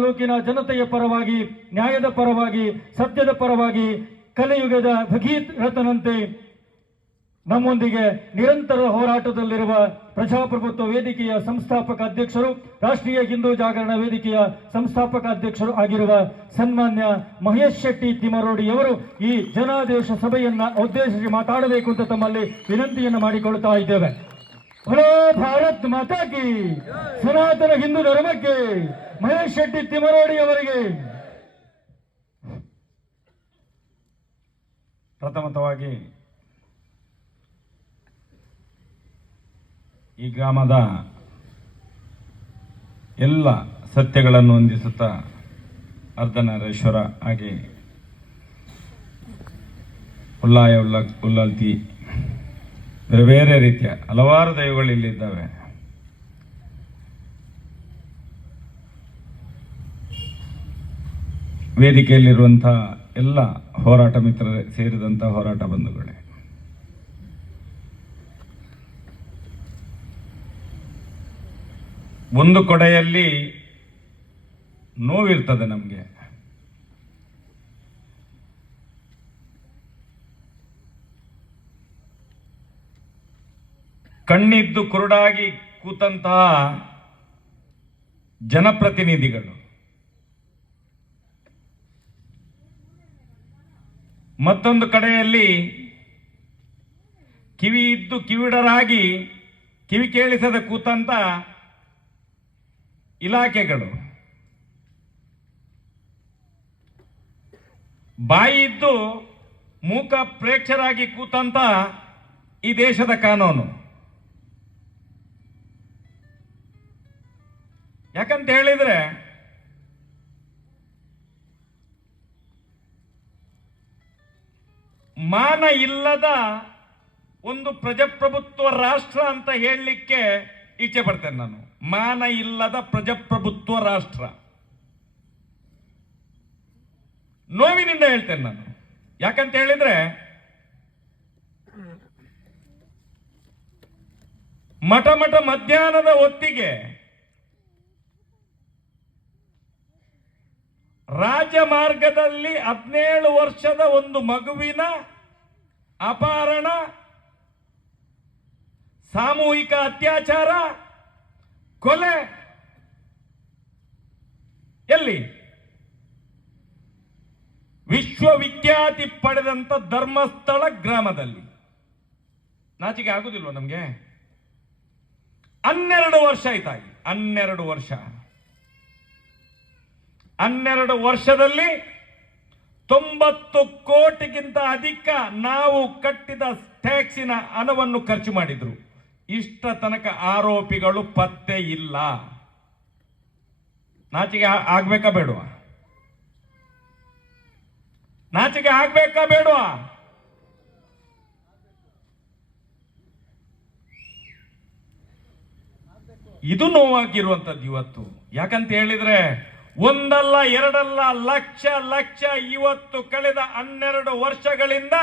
ತಾಲೂಕಿನ ಜನತೆಯ ಪರವಾಗಿ, ನ್ಯಾಯದ ಪರವಾಗಿ, ಸತ್ಯದ ಪರವಾಗಿ ಕಲಿಯುಗದ ಭಗೀರಥನಂತೆ ನಮ್ಮೊಂದಿಗೆ ನಿರಂತರ ಹೋರಾಟದಲ್ಲಿರುವ ಪ್ರಜಾಪ್ರಭುತ್ವ ವೇದಿಕೆಯ ಸಂಸ್ಥಾಪಕ ಅಧ್ಯಕ್ಷರು, ರಾಷ್ಟ್ರೀಯ ಹಿಂದೂ ಜಾಗರಣ ವೇದಿಕೆಯ ಸಂಸ್ಥಾಪಕ ಅಧ್ಯಕ್ಷರು ಆಗಿರುವ ಸನ್ಮಾನ್ಯ ಮಹೇಶ್ ಶೆಟ್ಟಿ ತಿಮರೋಡಿಯವರು ಈ ಜನಾದೇಶ ಸಭೆಯನ್ನ ಉದ್ದೇಶಿಸಿ ಮಾತಾಡಬೇಕು ಅಂತ ತಮ್ಮಲ್ಲಿ ವಿನಂತಿಯನ್ನು ಮಾಡಿಕೊಳ್ತಾ ಇದ್ದೇವೆ. ಭಾರತ್ ಮಾತಾಕಿ ಸನಾತನ ಹಿಂದೂ ಧರ್ಮಕ್ಕೆ ಮಹೇಶ್ ಶೆಟ್ಟಿ ತಿಮರೋಡಿ ಅವರಿಗೆ ಪ್ರಥಮತವಾಗಿ ಈ ಗ್ರಾಮದ ಎಲ್ಲ ಸತ್ಯಗಳನ್ನು ಹೊಂದಿಸುತ್ತಾ ಅರ್ಧನಾರೇಶ್ವರ ಹಾಗೆ ಉಲ್ಲಾಯ ಉಲ್ಲ ಉಲ್ಲಲ್ತಿ ಬೇರೆ ಬೇರೆ ರೀತಿಯ ಹಲವಾರು ದೈವಗಳು ಇಲ್ಲಿದ್ದಾವೆ. ವೇದಿಕೆಯಲ್ಲಿರುವಂತಹ ಎಲ್ಲ ಹೋರಾಟ ಮಿತ್ರರೇ ಸೇರಿದಂಥ ಹೋರಾಟ ಬಂಧುಗಳೇ. ಒಂದು ಕೊಡೆಯಲ್ಲಿ ನೋವಿರ್ತದೆ ನಮಗೆ. ಕಣ್ಣಿದ್ದು ಕುರುಡಾಗಿ ಕೂತಂತಹ ಜನಪ್ರತಿನಿಧಿಗಳು. ಮತ್ತೊಂದು ಕಡೆಯಲ್ಲಿ ಕಿವಿ ಇದ್ದು ಕಿವಿಡರಾಗಿ ಕಿವಿ ಕೇಳಿಸದ ಕೂತಂತ ಇಲಾಖೆಗಳು. ಬಾಯಿ ಇದ್ದು ಮೂಕ ಪ್ರೇಕ್ಷರಾಗಿ ಕೂತಂತ ಈ ದೇಶದ ಕಾನೂನು. ಯಾಕಂತ ಹೇಳಿದ್ರೆ ಮಾನ ಇಲ್ಲದ ಒಂದು ಪ್ರಜಾಪ್ರಭುತ್ವ ರಾಷ್ಟ್ರ ಅಂತ ಹೇಳಲಿಕ್ಕೆ ಇಚ್ಛೆ ಪಡ್ತೇನೆ ನಾನು. ಮಾನ ಇಲ್ಲದ ಪ್ರಜಾಪ್ರಭುತ್ವ ರಾಷ್ಟ್ರ. ನೋವಿನಿಂದ ಹೇಳ್ತೇನೆ ನಾನು. ಯಾಕಂತ ಹೇಳಿದ್ರೆ, ಮಠ ಮಠ ಮಧ್ಯಾಹ್ನದ ಹೊತ್ತಿಗೆ ರಾಜಮಾರ್ಗದಲ್ಲಿ ಹದಿನೇಳು ವರ್ಷದ ಒಂದು ಮಗುವಿನ ಅಪಹರಣ, ಸಾಮೂಹಿಕ ಅತ್ಯಾಚಾರ, ಕೊಲೆ. ಎಲ್ಲಿ? ವಿಶ್ವವಿಖ್ಯಾತಿ ಪಡೆದಂತ ಧರ್ಮಸ್ಥಳ ಗ್ರಾಮದಲ್ಲಿ. ನಾಚಿಕೆ ಆಗುದಿಲ್ವ ನಮಗೆ? ಹನ್ನೆರಡು ವರ್ಷ ಆಯ್ತಾಗಿ. ಹನ್ನೆರಡು ವರ್ಷ. ಹನ್ನೆರಡು ವರ್ಷದಲ್ಲಿ ತೊಂಬತ್ತು ಕೋಟಿಗಿಂತ ಅಧಿಕ ನಾವು ಕಟ್ಟಿದ ಟ್ಯಾಕ್ಸಿನ ಹಣವನ್ನು ಖರ್ಚು ಮಾಡಿದ್ರು. ಇಷ್ಟ ತನಕ ಆರೋಪಿಗಳು ಪತ್ತೆ ಇಲ್ಲ. ನಾಚಿಗೆ ಆಗ್ಬೇಕಾ ಬೇಡವಾ? ನಾಚಿಗೆ ಆಗ್ಬೇಕಾ ಬೇಡವಾ? ಇದು ನೋವಾಗಿರುವಂಥದ್ದು ಇವತ್ತು. ಯಾಕಂತ ಹೇಳಿದ್ರೆ ಒಂದಲ್ಲ, ಎರಡಲ್ಲ, ಲಕ್ಷ ಲಕ್ಷ ಇವತ್ತು ಕಳೆದ ಹನ್ನೆರಡು ವರ್ಷಗಳಿಂದ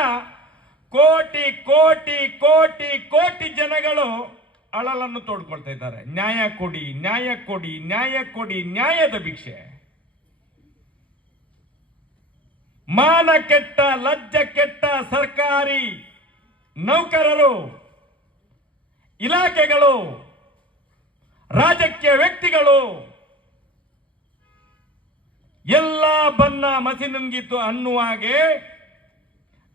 ಕೋಟಿ ಕೋಟಿ ಕೋಟಿ ಕೋಟಿ ಜನಗಳು ಅಳಲನ್ನು ತೋಡ್ಕೊಳ್ತಾ ಇದ್ದಾರೆ. ನ್ಯಾಯ ಕೊಡಿ ನ್ಯಾಯ ಕೊಡಿ ನ್ಯಾಯ ಕೊಡಿ, ನ್ಯಾಯದ ಭಿಕ್ಷೆ. ಮಾನ ಕೆಟ್ಟ, ಲಜ್ಜ ಕೆಟ್ಟ ಸರ್ಕಾರಿ ನೌಕರರು, ಇಲಾಖೆಗಳು, ರಾಜಕೀಯ ವ್ಯಕ್ತಿಗಳು ಎಲ್ಲ ಬನ್ನ ಮಸಿನುಂಗಿತು ಅನ್ನುವಾಗೆ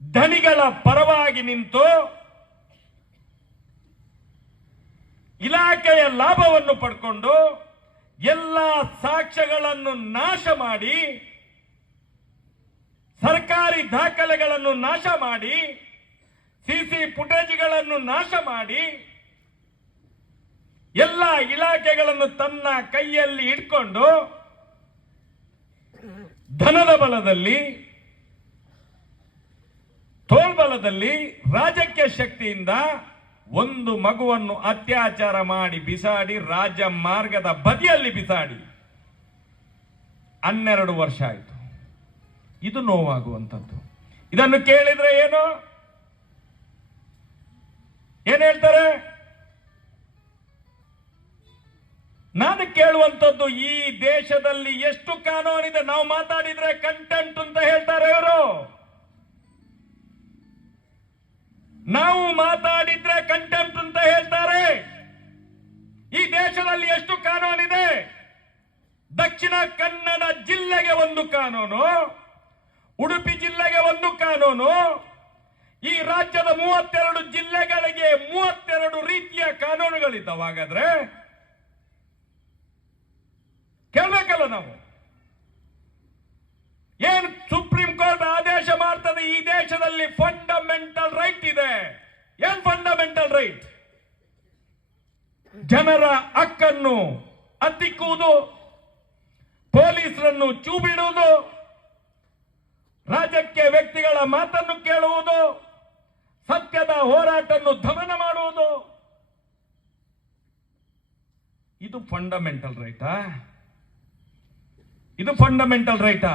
ಧನಿಗಳ ಪರವಾಗಿ ನಿಂತು ಇಲಾಖೆಯ ಲಾಭವನ್ನು ಪಡ್ಕೊಂಡು ಎಲ್ಲ ಸಾಕ್ಷ್ಯಗಳನ್ನು ನಾಶ ಮಾಡಿ, ಸರ್ಕಾರಿ ದಾಖಲೆಗಳನ್ನು ನಾಶ ಮಾಡಿ, ಸಿಸಿ ಫುಟೇಜ್ಗಳನ್ನು ನಾಶ ಮಾಡಿ, ಎಲ್ಲ ಇಲಾಖೆಗಳನ್ನು ತನ್ನ ಕೈಯಲ್ಲಿ ಇಟ್ಕೊಂಡು ಧನದ ಬಲದಲ್ಲಿ ತೋಲ್ಬಲದಲ್ಲಿ ರಾಜಕೀಯ ಶಕ್ತಿಯಿಂದ ಒಂದು ಮಗುವನ್ನು ಅತ್ಯಾಚಾರ ಮಾಡಿ ಬಿಸಾಡಿ ರಾಜ್ಯ ಮಾರ್ಗದ ಬದಿಯಲ್ಲಿ ಬಿಸಾಡಿ, ಹನ್ನೆರಡು ವರ್ಷ ಆಯಿತು. ಇದು ನೋವಾಗುವಂಥದ್ದು. ಇದನ್ನು ಕೇಳಿದ್ರೆ ಏನು? ಏನ್ ಹೇಳ್ತಾರೆ? ನಾನು ಕೇಳುವಂತದ್ದು ಈ ದೇಶದಲ್ಲಿ ಎಷ್ಟು ಕಾನೂನಿದೆ? ನಾವು ಮಾತಾಡಿದ್ರೆ ಕಂಟೆಂಟ್ ಅಂತ ಹೇಳ್ತಾರೆ ಇವರು. ನಾವು ಮಾತಾಡಿದ್ರೆ ಕಂಟೆಂಟ್ ಅಂತ ಹೇಳ್ತಾರೆ. ಈ ದೇಶದಲ್ಲಿ ಎಷ್ಟು ಕಾನೂನಿದೆ? ದಕ್ಷಿಣ ಕನ್ನಡ ಜಿಲ್ಲೆಗೆ ಒಂದು ಕಾನೂನು, ಉಡುಪಿ ಜಿಲ್ಲೆಗೆ ಒಂದು ಕಾನೂನು, ಈ ರಾಜ್ಯದ ಮೂವತ್ತೆರಡು ಜಿಲ್ಲೆಗಳಿಗೆ ಮೂವತ್ತೆರಡು ರೀತಿಯ ಕಾನೂನುಗಳಿದ್ದಾವೆ. ಹಾಗಾದ್ರೆ ಕೇಳ್ಬೇಕಲ್ಲ ನಾವು? ಏನು ಸುಪ್ರೀಂ ಕೋರ್ಟ್ ಆದೇಶ ಮಾಡ್ತದೆ ಈ ದೇಶದಲ್ಲಿ ಫಂಡಮೆಂಟಲ್ ರೈಟ್ ಇದೆ. ಏನ್ ಫಂಡಮೆಂಟಲ್ ರೈಟ್ ಜನರ ಹಕ್ಕನ್ನು ಹತ್ತಿಕ್ಕುವುದು ಪೊಲೀಸರನ್ನು ಚೂ ಬಿಡುವುದು ರಾಜಕೀಯ ವ್ಯಕ್ತಿಗಳ ಮಾತನ್ನು ಕೇಳುವುದು, ಸತ್ಯದ ಹೋರಾಟವನ್ನು ದಮನ ಮಾಡುವುದು. ಇದು ಫಂಡಮೆಂಟಲ್ ರೈಟಾ ಇದು ಫಂಡಮೆಂಟಲ್ ರೈಟಾ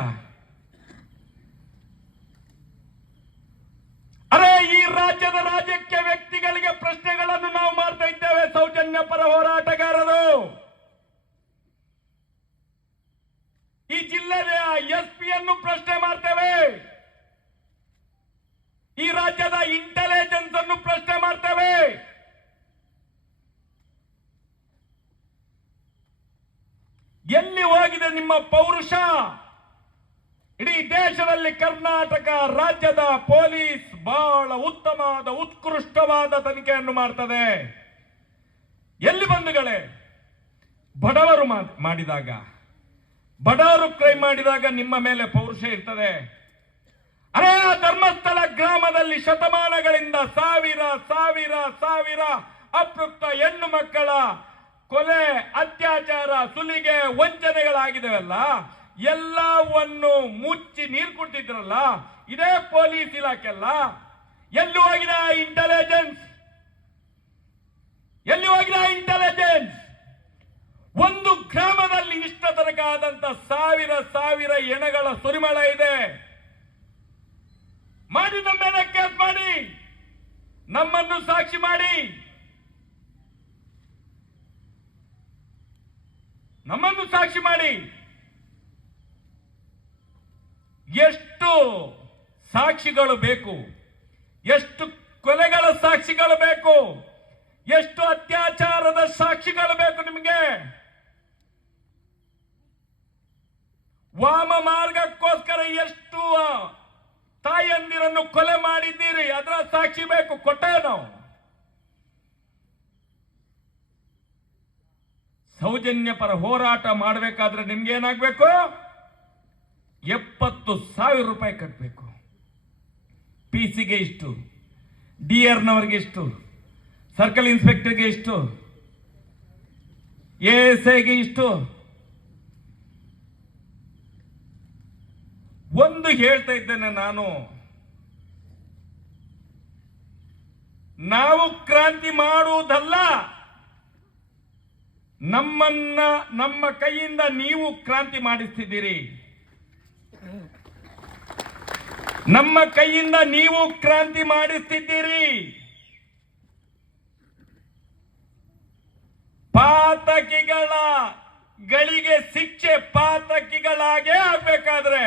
ಅರೆ ಈ ರಾಜ್ಯದ ರಾಜಕೀಯ ವ್ಯಕ್ತಿಗಳಿಗೆ ಪ್ರಶ್ನೆಗಳನ್ನು ನಾವು ಮಾಡ್ತಾ ಇದ್ದೇವೆ ಸೌಜನ್ಯ ಪರ ಹೋರಾಟಗಾರರು ಈ ಜಿಲ್ಲೆಯ ಎಸ್ ಪಿಯನ್ನು ಪ್ರಶ್ನೆ ಮಾಡ್ತೇವೆ ಈ ರಾಜ್ಯದ ಇಂಟೆಲಿಜೆನ್ಸ್ ಅನ್ನು ಪ್ರಶ್ನೆ ಮಾಡ್ತೇವೆ ಎಲ್ಲಿ ಹೋಗಿದೆ ನಿಮ್ಮ ಪೌರುಷ ಇಡೀ ದೇಶದಲ್ಲಿ ಕರ್ನಾಟಕ ರಾಜ್ಯದ ಪೊಲೀಸ್ ಬಹಳ ಉತ್ತಮವಾದ, ಉತ್ಕೃಷ್ಟವಾದ ತನಿಖೆಯನ್ನು ಮಾಡ್ತದೆ. ಎಲ್ಲಿ ಬಂಧುಗಳೇ, ಬಡವರು ಮಾಡಿದಾಗ, ಬಡವರು ಕ್ರೈಮ್ ಮಾಡಿದಾಗ ನಿಮ್ಮ ಮೇಲೆ ಪೌರುಷ ಇರ್ತದೆ. ಅರೇ ಧರ್ಮಸ್ಥಳ ಗ್ರಾಮದಲ್ಲಿ ಶತಮಾನಗಳಿಂದ ಸಾವಿರ ಸಾವಿರ ಸಾವಿರ ಅಪೃಪ್ತ ಹೆಣ್ಣು ಮಕ್ಕಳ ಕೊಲೆ, ಅತ್ಯಾಚಾರ, ಸುಲಿಗೆ, ವಂಚನೆಗಳಾಗಿದೆವಲ್ಲ, ಎಲ್ಲವನ್ನು ಮುಚ್ಚಿ ನೀರು ಕೊಡ್ತಿದ್ರಲ್ಲ, ಇದೇ ಪೊಲೀಸ್ ಇಲಾಖೆ ಅಲ್ಲ ಎಲ್ಲಿ ಹೋಗಿದ ಇಂಟೆಲಿಜೆನ್ಸ್ ಎಲ್ಲಿ ಹೋಗಿದ ಇಂಟೆಲಿಜೆನ್ಸ್ ಒಂದು ಗ್ರಾಮದಲ್ಲಿ ಇಷ್ಟ ತನಕ ಆದಂತ ಸಾವಿರ ಸಾವಿರ ಎಣಗಳ ಸುರಿಮಳ ಇದೆ. ಮಾಡಿ ನಮ್ಮ ಮೇಲೆ ಕೇಸ್ ಮಾಡಿ. ನಮ್ಮನ್ನು ಸಾಕ್ಷಿ ಮಾಡಿ. ನಮ್ಮನ್ನು ಸಾಕ್ಷಿ ಮಾಡಿ. ಎಷ್ಟು ಸಾಕ್ಷಿಗಳು ಬೇಕು? ಎಷ್ಟು ಕೊಲೆಗಳ ಸಾಕ್ಷಿಗಳು ಬೇಕು? ಎಷ್ಟು ಅತ್ಯಾಚಾರದ ಸಾಕ್ಷಿಗಳು ಬೇಕು ನಿಮಗೆ? ವಾಮ ಮಾರ್ಗಕ್ಕೋಸ್ಕರ ಎಷ್ಟು ತಾಯಂದಿರನ್ನು ಕೊಲೆ ಮಾಡಿದ್ದೀರಿ, ಅದರ ಸಾಕ್ಷಿ ಬೇಕು, ಕೊಟ್ಟೆ ನಾವು. ಸೌಜನ್ಯ ಪರ ಹೋರಾಟ ಮಾಡಬೇಕಾದ್ರೆ ನಿಮ್ಗೆ ಏನಾಗಬೇಕು? ಎಪ್ಪತ್ತು ಸಾವಿರ ರೂಪಾಯಿ ಕಟ್ಟಬೇಕು ಪಿ ಸಿಗೆ ಇಷ್ಟು ಡಿ ಆರ್ನವ್ರಿಗೆ ಇಷ್ಟು ಸರ್ಕಲ್ ಇನ್ಸ್ಪೆಕ್ಟರ್ಗೆ ಇಷ್ಟು ಎ ಎಸ್ ಐಗೆ ಇಷ್ಟು ಒಂದು ಹೇಳ್ತಾ ಇದ್ದೇನೆ ನಾನು. ನಾವು ಕ್ರಾಂತಿ ಮಾಡುವುದಲ್ಲ. ನಮ್ಮನ್ನ, ನಮ್ಮ ಕೈಯಿಂದ ನೀವು ಕ್ರಾಂತಿ ಮಾಡಿಸ್ತಿದ್ದೀರಿ. ನಮ್ಮ ಕೈಯಿಂದ ನೀವು ಕ್ರಾಂತಿ ಮಾಡಿಸ್ತಿದ್ದೀರಿ. ಪಾತಕಿಗಳ ಗಳಿಗೆ ಶಿಕ್ಷೆ ಪಾತಕಿಗಳಾಗೇ ಆಗ್ಬೇಕಾದ್ರೆ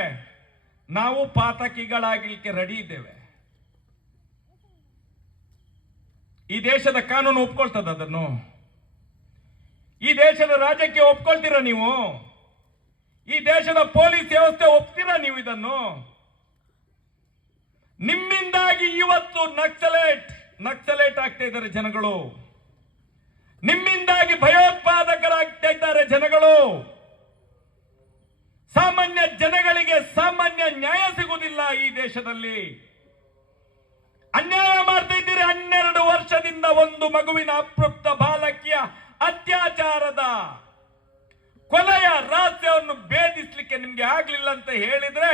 ನಾವು ಪಾತಕಿಗಳಾಗಲಿಕ್ಕೆ ರೆಡಿ ಇದ್ದೇವೆ. ಈ ದೇಶದ ಕಾನೂನು ಒಪ್ಕೊಳ್ತದ ಅದನ್ನು? ಈ ದೇಶದ ರಾಜಕೀಯ ಒಪ್ಕೊಳ್ತೀರಾ ನೀವು? ಈ ದೇಶದ ಪೊಲೀಸ್ ವ್ಯವಸ್ಥೆ ಒಪ್ತೀರಾ ನೀವು ಇದನ್ನು? ನಿಮ್ಮಿಂದಾಗಿ ಇವತ್ತು ನಕ್ಸಲೇಟ್ ನಕ್ಸಲೇಟ್ ಆಗ್ತಾ ಇದ್ದಾರೆ ಜನಗಳು. ನಿಮ್ಮಿಂದಾಗಿ ಭಯೋತ್ಪಾದಕರಾಗ್ತಾ ಇದ್ದಾರೆ ಜನಗಳು. ಸಾಮಾನ್ಯ ಜನಗಳಿಗೆ ಸಾಮಾನ್ಯ ನ್ಯಾಯ ಸಿಗುವುದಿಲ್ಲ ಈ ದೇಶದಲ್ಲಿ. ಅನ್ಯಾಯ ಮಾಡ್ತಾ ಇದ್ದೀರಿ ಹನ್ನೆರಡು ವರ್ಷದಿಂದ ಒಂದು ಮಗುವಿನ ಅಪೃಪ್ತ ಬಾಲಕಿಯ ಅತ್ಯಾಚಾರದ ಕೊಲೆಯ ರಹಸ್ಯವನ್ನು ಭೇದಿಸ್ಲಿಕ್ಕೆ ನಿಮ್ಗೆ ಆಗ್ಲಿಲ್ಲ ಅಂತ ಹೇಳಿದ್ರೆ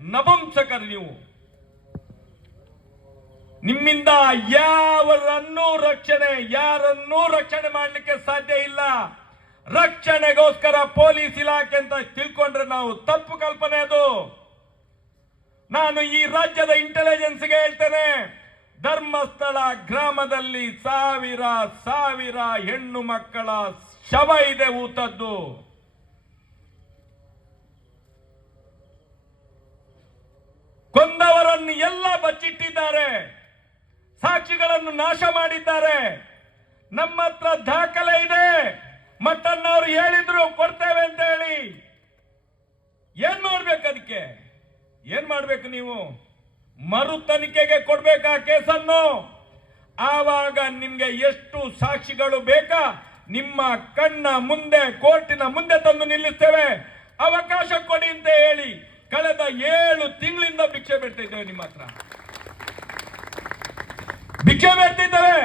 ನಪುಂಸಕರು ನೀವು. ನಿಮ್ಮಿಂದ ಯಾವರನ್ನೂ ರಕ್ಷಣೆ, ಯಾರನ್ನೂ ರಕ್ಷಣೆ ಮಾಡಲಿಕ್ಕೆ ಸಾಧ್ಯ ಇಲ್ಲ. ರಕ್ಷಣೆಗೋಸ್ಕರ ಪೊಲೀಸ್ ಇಲಾಖೆ ಅಂತ ತಿಳ್ಕೊಂಡ್ರೆ ನಾವು ತಪ್ಪು ಕಲ್ಪನೆ ಅದು. ನಾನು ಈ ರಾಜ್ಯದ ಇಂಟೆಲಿಜೆನ್ಸ್ಗೆ ಹೇಳ್ತೇನೆ. ಧರ್ಮಸ್ಥಳ ಗ್ರಾಮದಲ್ಲಿ ಸಾವಿರ ಸಾವಿರ ಹೆಣ್ಣು ಮಕ್ಕಳ ಶವ ಇದೆ ಊತದ್ದು ಕೊಂದವರನ್ನು ಎಲ್ಲ ಬಚ್ಚಿಟ್ಟಿದ್ದಾರೆ. ಸಾಕ್ಷಿಗಳನ್ನು ನಾಶ ಮಾಡಿದ್ದಾರೆ. ನಮ್ಮ ಹತ್ರ ದಾಖಲೆ ಇದೆ. ಮಟ್ಟನ್ನವರು ಹೇಳಿದ್ರು ಕೊಡ್ತೇವೆ ಅಂತ ಹೇಳಿ. ಏನ್ ಮಾಡ್ಬೇಕು ಅದಕ್ಕೆ ಏನ್ ಮಾಡ್ಬೇಕು ನೀವು? ಮರು ತನಿಖೆಗೆ ಕೊಡ್ಬೇಕಾ ಕೇಸನ್ನು? ಆವಾಗ ನಿಮ್ಗೆ ಎಷ್ಟು ಸಾಕ್ಷಿಗಳು ಬೇಕಾ? ನಿಮ್ಮ ಕಣ್ಣ ಮುಂದೆ, ಕೋರ್ಟಿನ ಮುಂದೆ ತಂದು ನಿಲ್ಲಿಸ್ತೇವೆ. ಅವಕಾಶ ಕೊಡಿ ಅಂತ ಹೇಳಿ ಕಳೆದ ಏಳು ತಿಂಗಳಿಂದ ಭಿಕ್ಷೆ ಬಿಡ್ತಾ ಇದ್ದೇವೆ ನಿಮ್ಮ ಹತ್ರ. ಭಿಕ್ಷೆ ಮಾಡ್ತಿದ್ದಾರೆ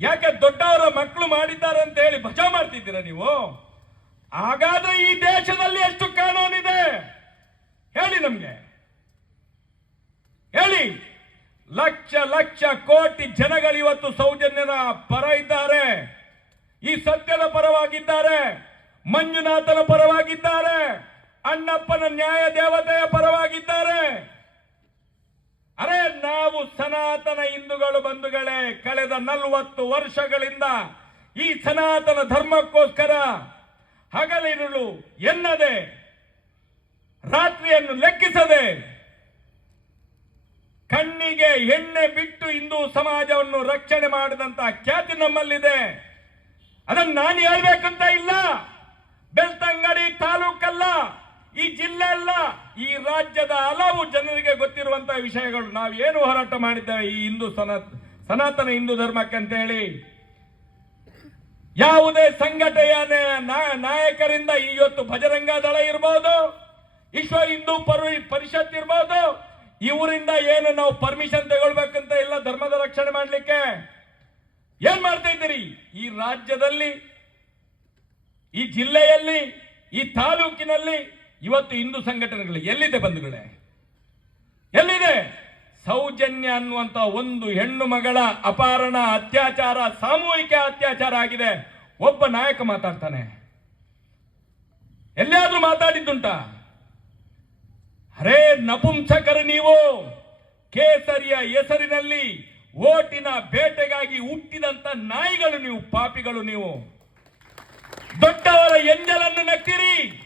ಯಾಕೆ ದೊಡ್ಡವರ ಮಕ್ಕಳು ಮಾಡಿದ್ದಾರೆ ಅಂತ ಹೇಳಿ ಭಜ ಮಾಡ್ತಿದ್ದೀರಾ ನೀವು? ಹಾಗಾದ್ರೆ ಈ ದೇಶದಲ್ಲಿ ಎಷ್ಟು ಕಾನೂನಿದೆ? ಹೇಳಿ ನಮ್ಗೆ. ಹೇಳಿ. ಲಕ್ಷ ಲಕ್ಷ ಕೋಟಿ ಜನಗಳು ಇವತ್ತು ಸೌಜನ್ಯನ ಪರ ಇದ್ದಾರೆ. ಈ ಸತ್ಯದ ಪರವಾಗಿದ್ದಾರೆ. ಮಂಜುನಾಥನ ಪರವಾಗಿದ್ದಾರೆ. ಅಣ್ಣಪ್ಪನ ನ್ಯಾಯ ದೇವತೆಯ ಪರವಾಗಿದ್ದಾರೆ. ಅರೆ ನಾವು ಸನಾತನ ಹಿಂದೂಗಳು ಬಂಧುಗಳೇ, ಕಳೆದ ನಲವತ್ತು ವರ್ಷಗಳಿಂದ ಈ ಸನಾತನ ಧರ್ಮಕ್ಕೋಸ್ಕರ ಹಗಲಿರುಳು ಎನ್ನದೆ, ರಾತ್ರಿಯನ್ನು ಲೆಕ್ಕಿಸದೆ, ಕಣ್ಣಿಗೆ ಎಣ್ಣೆ ಬಿಟ್ಟು ಹಿಂದೂ ಸಮಾಜವನ್ನು ರಕ್ಷಣೆ ಮಾಡಿದಂತ ಖ್ಯಾತಿ ನಮ್ಮಲ್ಲಿದೆ. ಅದನ್ನು ನಾನು ಹೇಳ್ಬೇಕಂತ ಇಲ್ಲ. ಬೆಳ್ತಂಗಡಿ ತಾಲೂಕಲ್ಲ. ಈ ಜಿಲ್ಲೆ ಅಲ್ಲ ಈ ರಾಜ್ಯದ ಹಲವು ಜನರಿಗೆ ಗೊತ್ತಿರುವಂತಹ ವಿಷಯಗಳು. ನಾವು ಏನು ಹೋರಾಟ ಮಾಡಿದ್ದೇವೆ ಈ ಹಿಂದೂ ಸನಾತ, ಸನಾತನ ಹಿಂದೂ ಧರ್ಮಕ್ಕೆ ಅಂತ ಹೇಳಿ ಯಾವುದೇ ಸಂಘಟನೆಯ ನಾಯಕರಿಂದ ಇವತ್ತು ಭಜರಂಗ ದಳ ಇರಬಹುದು ವಿಶ್ವ ಹಿಂದೂ ಪರಿ, ಪರಿಷತ್ ಇರ್ಬೋದು, ಇವರಿಂದ ಏನು ನಾವು ಪರ್ಮಿಷನ್ ತಗೊಳ್ಬೇಕಂತ ಇಲ್ಲ ಧರ್ಮದ ರಕ್ಷಣೆ ಮಾಡಲಿಕ್ಕೆ? ಏನ್ ಮಾಡ್ತಾ ಇದ್ದೀರಿ? ಈ ರಾಜ್ಯದಲ್ಲಿ, ಈ ಜಿಲ್ಲೆಯಲ್ಲಿ, ಈ ತಾಲೂಕಿನಲ್ಲಿ ಇವತ್ತು ಹಿಂದೂ ಸಂಘಟನೆಗಳು ಎಲ್ಲಿದೆ ಬಂಧುಗಳೇ? ಎಲ್ಲಿದೆ? ಸೌಜನ್ಯ ಅನ್ನುವಂತ ಒಂದು ಹೆಣ್ಣು ಮಗಳ ಅಪಹರಣ, ಅತ್ಯಾಚಾರ, ಸಾಮೂಹಿಕ ಅತ್ಯಾಚಾರ ಆಗಿದೆ. ಒಬ್ಬ ನಾಯಕ ಮಾತಾಡ್ತಾನೆ. ಎಲ್ಲಿಯಾದ್ರೂ ಮಾತಾಡಿದ್ದುಂಟಾ? ಅರೇ ನಪುಂಸಕರು ನೀವು! ಕೇಸರಿಯ ಹೆಸರಿನಲ್ಲಿ ಓಟಿನ ಬೇಟೆಗಾಗಿ ಹುಟ್ಟಿದಂತ ನಾಯಿಗಳು ನೀವು, ಪಾಪಿಗಳು ನೀವು. ದೊಡ್ಡವರ ಎಂಜಲನ್ನು ನೆಕ್ತಿರಿ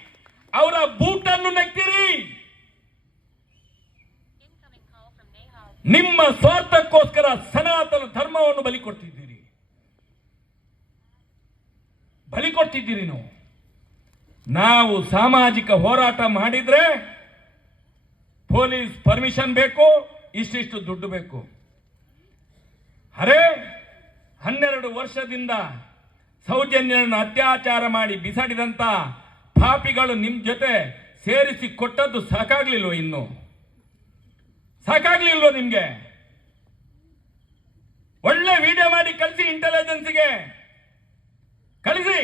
ಅವರ ಬೂಟನ್ನು ನೆಕ್ಕಿರಿ. ನಿಮ್ಮ ಸ್ವಾರ್ಥಕ್ಕೋಸ್ಕರ ಸನಾತನ ಧರ್ಮವನ್ನು ಬಲಿ ಕೊಡ್ತಿದ್ದೀರಿ. ಬಲಿ ಕೊಡ್ತಿದ್ದೀರಿ ನೀವು. ನಾವು ಸಾಮಾಜಿಕ ಹೋರಾಟ ಮಾಡಿದ್ರೆ ಪೊಲೀಸ್ ಪರ್ಮಿಷನ್ ಬೇಕು, ಇಷ್ಟಿಷ್ಟು ದುಡ್ಡು ಬೇಕು. ಅರೆ, ಹನ್ನೆರಡು ವರ್ಷದಿಂದ ಸೌಜನ್ಯನ ಅತ್ಯಾಚಾರ ಮಾಡಿ ಬಿಸಾಡಿದಂತ ಪಾಪಿಗಳು ನಿಮ್ಮ ಜೊತೆ ಸೇರಿಸಿ ಕೊಟ್ಟದ್ದು ಸಾಕಾಗ್ಲಿಲ್ವ ಇನ್ನು? ಸಾಕಾಗ್ಲಿಲ್ವೋ ನಿಮ್ಗೆ? ಒಳ್ಳೆ ವಿಡಿಯೋ ಮಾಡಿ ಕಳಿಸಿ ಇಂಟೆಲಿಜೆನ್ಸ್ಗೆ ಕಳಿಸಿ.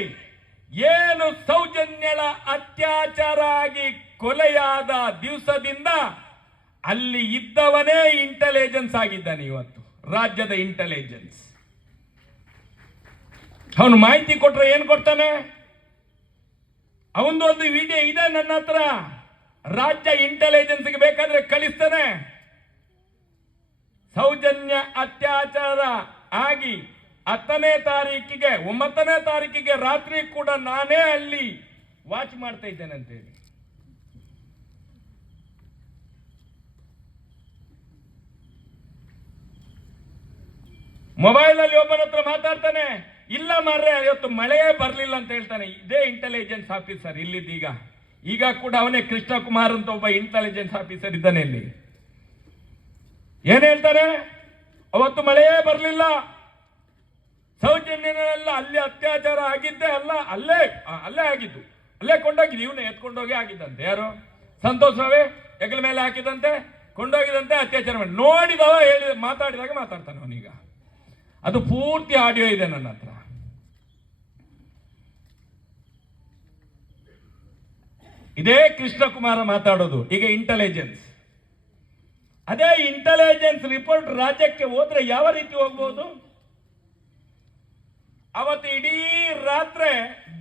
ಏನು ಸೌಜನ್ಯಳ ಅತ್ಯಾಚಾರ ಆಗಿ ಕೊಲೆಯಾದ ದಿವಸದಿಂದ ಅಲ್ಲಿ ಇದ್ದವನೇ ಇಂಟೆಲಿಜೆನ್ಸ್ ಆಗಿದ್ದಾನೆ ಇವತ್ತು, ರಾಜ್ಯದ ಇಂಟೆಲಿಜೆನ್ಸ್ ಅವನು ಮಾಹಿತಿ ಕೊಟ್ರೆ ಏನು ಕೊಡ್ತಾನೆ? ಅವನದು ಒಂದು ವಿಡಿಯೋ ಇದೆ ನನ್ನ ಹತ್ರ. ರಾಜ್ಯ ಇಂಟೆಲಿಜೆನ್ಸ್ಗೆ ಬೇಕಾದ್ರೆ ಕಳಿಸ್ತಾನೆ. ಸೌಜನ್ಯ ಅತ್ಯಾಚಾರ ಆಗಿ ಹತ್ತನೇ ತಾರೀಕಿಗೆ, ಒಂಬತ್ತನೇ ತಾರೀಕಿಗೆ ರಾತ್ರಿ ಕೂಡ ನಾನೇ ಅಲ್ಲಿ ವಾಚ್ ಮಾಡ್ತಾ ಇದ್ದೇನೆ ಅಂತೇಳಿ ಮೊಬೈಲ್ ಅಲ್ಲಿ ಒಬ್ಬನ ಹತ್ರ ಮಾತಾಡ್ತಾನೆ. ಇಲ್ಲ ಮಾರ್ರೆ, ಇವತ್ತು ಮಳೆಯೇ ಬರಲಿಲ್ಲ ಅಂತ ಹೇಳ್ತಾನೆ. ಇದೇ ಇಂಟೆಲಿಜೆನ್ಸ್ ಆಫೀಸರ್ ಇಲ್ಲಿದ್ದೀಗ. ಈಗ ಕೂಡ ಅವನೇ ಕೃಷ್ಣ ಕುಮಾರ್ ಅಂತ ಒಬ್ಬ ಇಂಟೆಲಿಜೆನ್ಸ್ ಆಫೀಸರ್ ಇದ್ದಾನೆ ಇಲ್ಲಿ. ಏನ್ ಹೇಳ್ತಾರೆ? ಅವತ್ತು ಮಳೆಯೇ ಬರಲಿಲ್ಲ. ಸೌಜನ್ಯನೆಲ್ಲ ಅಲ್ಲಿ ಅತ್ಯಾಚಾರ ಆಗಿದ್ದೆ ಅಲ್ಲ, ಅಲ್ಲೇ ಅಲ್ಲೇ ಆಗಿದ್ದು. ಅಲ್ಲೇ ಕೊಂಡೋಗಿದ್ದು. ಇವನು ಎತ್ಕೊಂಡೋಗಿ ಆಗಿದ್ದಂತೆ ಯಾರು? ಸಂತೋಷ್ ರಾವೇ, ಹೆಗಲ ಮೇಲೆ ಹಾಕಿದಂತೆ ಕೊಂಡೋಗಿದಂತೆ ಅತ್ಯಾಚಾರ ಮಾಡಿ. ನೋಡಿದವ, ಹೇಳಿದ, ಮಾತಾಡಿದಾಗ ಮಾತಾಡ್ತಾನೆ ಅವನೀಗ. ಅದು ಪೂರ್ತಿ ಆಡಿಯೋ ಇದೆ ನನ್ನ ಇದೇ ಕೃಷ್ಣಕುಮಾರ ಮಾತಾಡೋದು, ಈಗ ಇಂಟೆಲಿಜೆನ್ಸ್ ಅದೇ ಇಂಟೆಲಿಜೆನ್ಸ್ ರಿಪೋರ್ಟ್ ರಾಜ್ಯಕ್ಕೆ ಹೋದ್ರೆ ಯಾವ ರೀತಿ ಹೋಗ್ಬೋದು? ಅವತ್ತು ಇಡೀ ರಾತ್ರಿ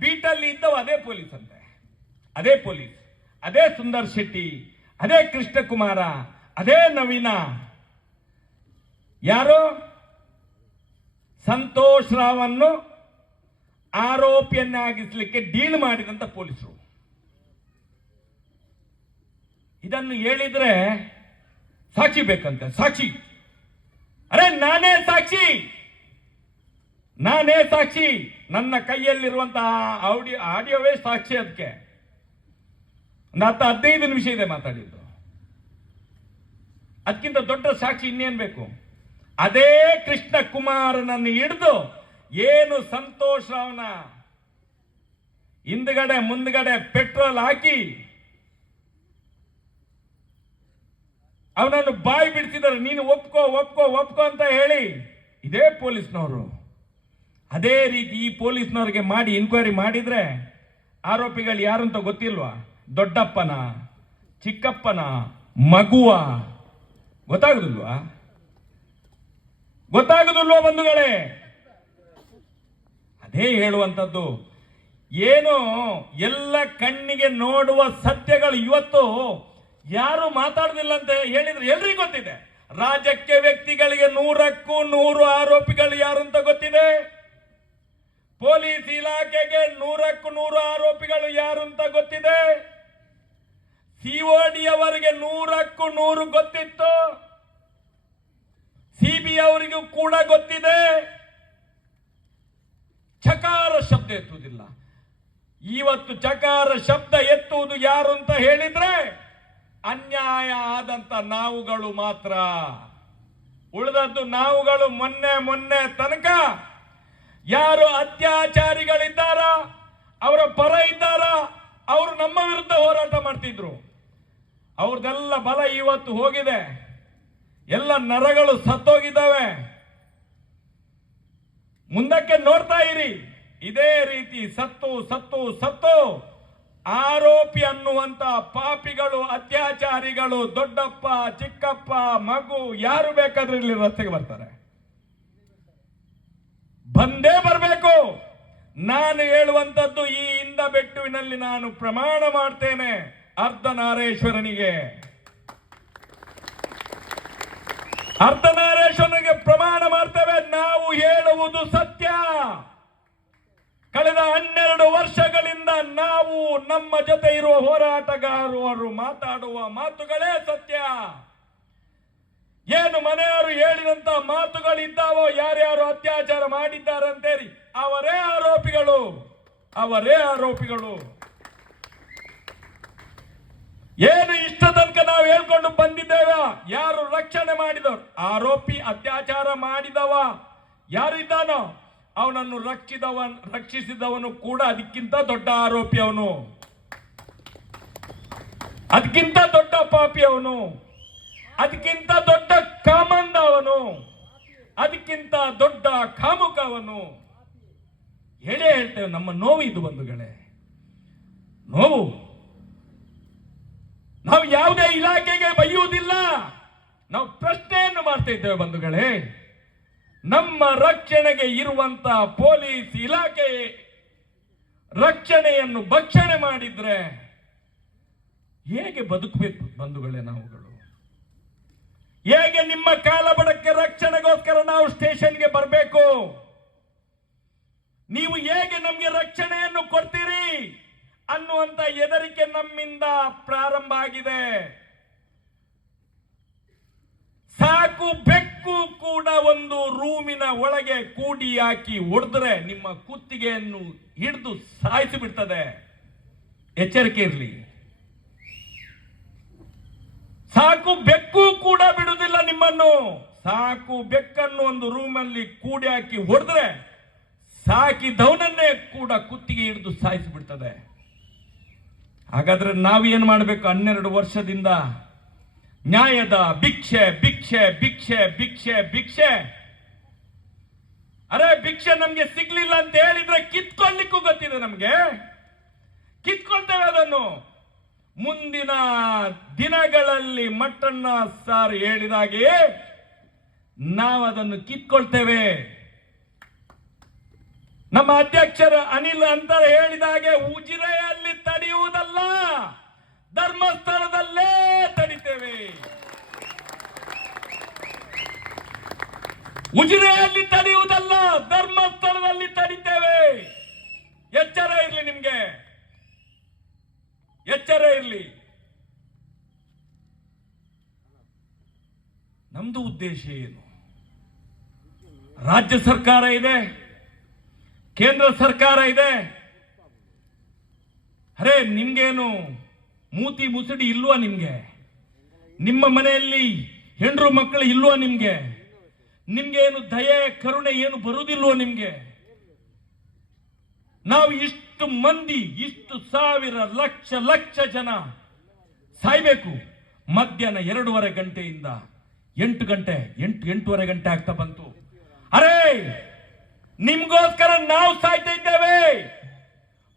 ಬೀಟಲ್ಲಿ ಇದ್ದವು ಅದೇ ಪೊಲೀಸ್ ಅಂತೆ. ಅದೇ ಪೊಲೀಸ್ ಅದೇ ಸುಂದರ್ ಶೆಟ್ಟಿ, ಅದೇ ಕೃಷ್ಣಕುಮಾರ, ಅದೇ ನವೀನ. ಯಾರು? ಸಂತೋಷ್ ರಾವನ್ನು ಆರೋಪಿಯನ್ನಾಗಿಸ್ಲಿಕ್ಕೆ ಡೀಲ್ ಮಾಡಿದಂತ ಪೊಲೀಸರು. ಇದನ್ನು ಹೇಳಿದ್ರೆ ಸಾಕ್ಷಿ ಬೇಕಂತೆ, ಸಾಕ್ಷಿ. ಅರೆ, ನಾನೇ ಸಾಕ್ಷಿ. ನಾನೇ ಸಾಕ್ಷಿ. ನನ್ನ ಕೈಯಲ್ಲಿರುವಂತಹ ಆಡಿಯೋ ಆಡಿಯೋವೇ ಸಾಕ್ಷಿ ಅದಕ್ಕೆ. ಹತ್ತು ಹದಿನೈದು ನಿಮಿಷ ಇದೆ ಮಾತಾಡಿದ್ದು. ಅದಕ್ಕಿಂತ ದೊಡ್ಡ ಸಾಕ್ಷಿ ಇನ್ನೇನ್ ಬೇಕು? ಅದೇ ಕೃಷ್ಣ ಕುಮಾರನನ್ನು ಹಿಡಿದು ಏನು ಸಂತೋಷ ಅವನ. ಹಿಂದ್ಗಡೆ, ಮುಂದ್ಗಡೆ ಪೆಟ್ರೋಲ್ ಹಾಕಿ ಅವನನ್ನು ಬಾಯಿ ಬಿಡ್ತಿದ್ದಾರೆ ನೀನು ಒಪ್ಕೋ ಒಪ್ಕೋ ಒಪ್ಕೋ ಅಂತ ಹೇಳಿ. ಇದೇ ಪೊಲೀಸ್ನವರು. ಅದೇ ರೀತಿ ಈ ಪೊಲೀಸ್ನವ್ರಿಗೆ ಮಾಡಿ ಇನ್ಕ್ವೈರಿ ಮಾಡಿದ್ರೆ ಆರೋಪಿಗಳು ಯಾರು ಅಂತ ಗೊತ್ತಿಲ್ವಾ? ದೊಡ್ಡಪ್ಪನ, ಚಿಕ್ಕಪ್ಪನ, ಮಗುವ. ಗೊತ್ತಾಗುದಿಲ್ವಾ? ಗೊತ್ತಾಗುದಿಲ್ವಾ ಬಂಧುಗಳೇ? ಅದೇ ಹೇಳುವಂಥದ್ದು. ಏನು ಎಲ್ಲ ಕಣ್ಣಿಗೆ ನೋಡುವ ಸತ್ಯಗಳು ಇವತ್ತು ಯಾರು ಮಾತಾಡಲಿಲ್ಲ ಅಂತ ಹೇಳಿದ್ರೆ ಎಲ್ರಿಗೂ ಗೊತ್ತಿದೆ. ರಾಜಕೀಯ ವ್ಯಕ್ತಿಗಳಿಗೆ ನೂರಕ್ಕೂ ನೂರು ಆರೋಪಿಗಳು ಯಾರು ಅಂತ ಗೊತ್ತಿದೆ. ಪೊಲೀಸ್ ಇಲಾಖೆಗೆ ನೂರಕ್ಕೂ ನೂರು ಆರೋಪಿಗಳು ಯಾರು ಅಂತ ಗೊತ್ತಿದೆ. ಸಿಒಡಿ ಅವರಿಗೆ ನೂರಕ್ಕೂ ನೂರು ಗೊತ್ತಿತ್ತು. ಸಿಬಿ ಅವರಿಗೂ ಕೂಡ ಗೊತ್ತಿದೆ. ಚಕಾರ ಶಬ್ದ ಎತ್ತುವುದಿಲ್ಲ. ಇವತ್ತು ಚಕಾರ ಶಬ್ದ ಎತ್ತುವುದು ಯಾರು ಅಂತ ಹೇಳಿದ್ರೆ ಅನ್ಯಾಯ ಆದಂತ ನಾವುಗಳು ಮಾತ್ರ. ಉಳಿದದ್ದು ನಾವುಗಳು ಮೊನ್ನೆ ಮೊನ್ನೆ ತನಕ. ಯಾರು ಅತ್ಯಾಚಾರಿಗಳಿದ್ದಾರ, ಅವರ ಪರ ಇದ್ದಾರ, ಅವರು ನಮ್ಮ ವಿರುದ್ಧ ಹೋರಾಟ ಮಾಡ್ತಿದ್ರು. ಅವ್ರದ್ದೆಲ್ಲ ಬಲ ಇವತ್ತು ಹೋಗಿದೆ. ಎಲ್ಲ ನರಗಳು ಸತ್ತೋಗಿದ್ದಾವೆ. ಮುಂದಕ್ಕೆ ನೋಡ್ತಾ ಇರಿ. ಇದೇ ರೀತಿ ಸತ್ತು ಸತ್ತು ಸತ್ತು. ಆರೋಪಿ ಅನ್ನುವಂತ ಪಾಪಿಗಳು, ಅತ್ಯಾಚಾರಿಗಳು, ದೊಡ್ಡಪ್ಪ, ಚಿಕ್ಕಪ್ಪ, ಮಗು ಯಾರು ಬೇಕಾದ್ರೂ ಇಲ್ಲಿ ರಸ್ತೆಗೆ ಬರ್ತಾರೆ. ಬಂದೇ ಬರಬೇಕು. ನಾನು ಹೇಳುವಂತದ್ದು ಈ ಇಂದ ಬೆಟ್ಟುವಿನಲ್ಲಿ ನಾನು ಪ್ರಮಾಣ ಮಾಡ್ತೇನೆ. ಅರ್ಧನಾರೇಶ್ವರನಿಗೆ. ಅರ್ಧನಾರೇಶ್ವರನಿಗೆ ಪ್ರಮಾಣ ಮಾಡ್ತೇವೆ. ನಾವು ಹೇಳುವುದು ಸತ್ಯ. ಕಳೆದ ಹನ್ನೆರಡು ವರ್ಷಗಳಿಂದ ನಾವು ನಮ್ಮ ಜೊತೆ ಇರುವ ಹೋರಾಟಗಾರರು ಮಾತಾಡುವ ಮಾತುಗಳೇ ಸತ್ಯ. ಏನು ಮನೆಯವರು ಹೇಳಿದಂತ ಮಾತುಗಳಿದ್ದಾವೋ, ಯಾರ್ಯಾರು ಅತ್ಯಾಚಾರ ಮಾಡಿದ್ದಾರೆ ಅಂತೇಳಿ ಅವರೇ ಆರೋಪಿಗಳು ಅವರೇ ಆರೋಪಿಗಳು. ಏನು ಇಷ್ಟ ತನಕ ನಾವು ಹೇಳ್ಕೊಂಡು ಬಂದಿದ್ದೇವ, ಯಾರು ರಕ್ಷಣೆ ಮಾಡಿದವರು, ಆರೋಪಿ ಅತ್ಯಾಚಾರ ಮಾಡಿದವ, ಯಾರಿದ್ದಾನೋ ಅವನನ್ನು ರಕ್ಷಿದವನ್, ರಕ್ಷಿಸಿದವನು ಕೂಡ ಅದಕ್ಕಿಂತ ದೊಡ್ಡ ಆರೋಪಿ ಅವನು. ಅದಕ್ಕಿಂತ ದೊಡ್ಡ ಪಾಪಿ ಅವನು. ಅದಕ್ಕಿಂತ ದೊಡ್ಡ ಕಾಮಂದ ಅವನು. ಅದಕ್ಕಿಂತ ದೊಡ್ಡ ಕಾಮುಕ ಅವನು. ಹೇಳೇ ಹೇಳ್ತೇವೆ, ನಮ್ಮ ನೋವು ಇದು ಬಂಧುಗಳೇ. ನೋವು. ನಾವು ಯಾವುದೇ ಇಲಾಖೆಗೆ ಬೈಯುವುದಿಲ್ಲ ನಾವು ಪ್ರಶ್ನೆಯನ್ನು ಮಾಡ್ತಾ ಇದ್ದೇವೆ ಬಂಧುಗಳೇ. ನಮ್ಮ ರಕ್ಷಣೆಗೆ ಇರುವಂತಹ ಪೊಲೀಸ್ ಇಲಾಖೆ ರಕ್ಷಣೆಯನ್ನು ಭಕ್ಷಣೆ ಮಾಡಿದ್ರೆ ಹೇಗೆ ಬದುಕಬೇಕು ಬಂಧುಗಳೇ ನಾವುಗಳು? ಹೇಗೆ ನಿಮ್ಮ ಕಾಲಬಡಕ್ಕೆ ರಕ್ಷಣೆಗೋಸ್ಕರ ನಾವು ಸ್ಟೇಷನ್ಗೆ ಬರಬೇಕು? ನೀವು ಹೇಗೆ ನಮಗೆ ರಕ್ಷಣೆಯನ್ನು ಕೊಡ್ತೀರಿ ಅನ್ನುವಂತ ಹೆದರಿಕೆ ನಮ್ಮಿಂದ ಪ್ರಾರಂಭ ಆಗಿದೆ. ಸಾಕು ಬೆಕ್ಕು ಕೂಡ ಒಂದು ರೂಮಿನ ಒಳಗೆ ಕೂಡಿ ಹಾಕಿ ಹೊಡೆದ್ರೆ ನಿಮ್ಮ ಕುತ್ತಿಗೆಯನ್ನು ಹಿಡಿದು ಸಾಯಿಸಿ ಬಿಡ್ತದೆ ಎಚ್ಚರಿಕೆ ಇರಲಿ. ಸಾಕು ಬೆಕ್ಕು ಕೂಡ ಬಿಡುವುದಿಲ್ಲ ನಿಮ್ಮನ್ನು. ಸಾಕು ಬೆಕ್ಕನ್ನು ಒಂದು ರೂಮಲ್ಲಿ ಕೂಡಿ ಹಾಕಿ ಹೊಡೆದ್ರೆ ಸಾಕಿದವನನ್ನೇ ಕೂಡ ಕುತ್ತಿಗೆ ಹಿಡಿದು ಸಾಯಿಸಿ ಬಿಡ್ತದೆ ಹಾಗಾದ್ರೆ ಏನು ಮಾಡಬೇಕು? ಹನ್ನೆರಡು ವರ್ಷದಿಂದ ನ್ಯಾಯದ ಭಿಕ್ಷೆ ಭಿಕ್ಷೆ ಭಿಕ್ಷೆ ಭಿಕ್ಷೆ ಭಿಕ್ಷೆ. ಅರೆ ಭಿಕ್ಷೆ ನಮ್ಗೆ ಸಿಗ್ಲಿಲ್ಲ ಅಂತ ಹೇಳಿದ್ರೆ ಕಿತ್ಕೊಳ್ಲಿಕ್ಕೂ ಗೊತ್ತಿದೆ ನಮ್ಗೆ. ಕಿತ್ಕೊಳ್ತೇವೆ ಅದನ್ನು. ಮುಂದಿನ ದಿನಗಳಲ್ಲಿ ಮಟ್ಟಣ್ಣ ಸಾರ್ ಹೇಳಿದಾಗೆ ನಾವು ಅದನ್ನು ಕಿತ್ಕೊಳ್ತೇವೆ. ನಮ್ಮ ಅಧ್ಯಕ್ಷರ ಅನಿಲ್ ಅಂತ ಹೇಳಿದಾಗೆ, ಉಜಿರೆಯಲ್ಲಿ ತಡೆಯುವುದಲ್ಲ. ಧರ್ಮಸ್ಥಳದಲ್ಲೇ ತಡಿತೇವೆ. ಉಜಿರೆಯಲ್ಲಿ ತಡೆಯುವುದಲ್ಲ, ಧರ್ಮಸ್ಥಳದಲ್ಲಿ ತಡಿತೇವೆ. ಎಚ್ಚರ ಇರಲಿ ನಿಮ್ಗೆ. ಎಚ್ಚರ ಇರಲಿ. ನಮ್ದು ಉದ್ದೇಶ ಏನು? ರಾಜ್ಯ ಸರ್ಕಾರ ಇದೆ, ಕೇಂದ್ರ ಸರ್ಕಾರ ಇದೆ. ಅರೇ, ನಿಮ್ಗೇನು? ಮೂತಿ ಮುಸುಡಿ ಇಲ್ವಾ ನಿಮ್ಗೆ? ನಿಮ್ಮ ಮನೆಯಲ್ಲಿ ಹೆಂಡ್ರು ಮಕ್ಕಳು ಇಲ್ವಾ ನಿಮ್ಗೆ? ನಿಮ್ಗೆ ಏನು ದಯೆ, ಕರುಣೆ ಏನು ಬರುವುದಿಲ್ವೋ ನಿಮ್ಗೆ? ನಾವು ಇಷ್ಟು ಮಂದಿ, ಇಷ್ಟು ಸಾವಿರ, ಲಕ್ಷ ಲಕ್ಷ ಜನ ಸಾಯ್ಬೇಕು. ಮಧ್ಯಾಹ್ನ ಎರಡೂವರೆ ಗಂಟೆಯಿಂದ ಎಂಟು ಗಂಟೆ, ಎಂಟು, ಎಂಟೂವರೆ ಗಂಟೆ ಆಗ್ತಾ ಬಂತು. ಅರೇ, ನಿಮ್ಗೋಸ್ಕರ ನಾವು ಸಾಯ್ತಾ ಇದ್ದೇವೆ.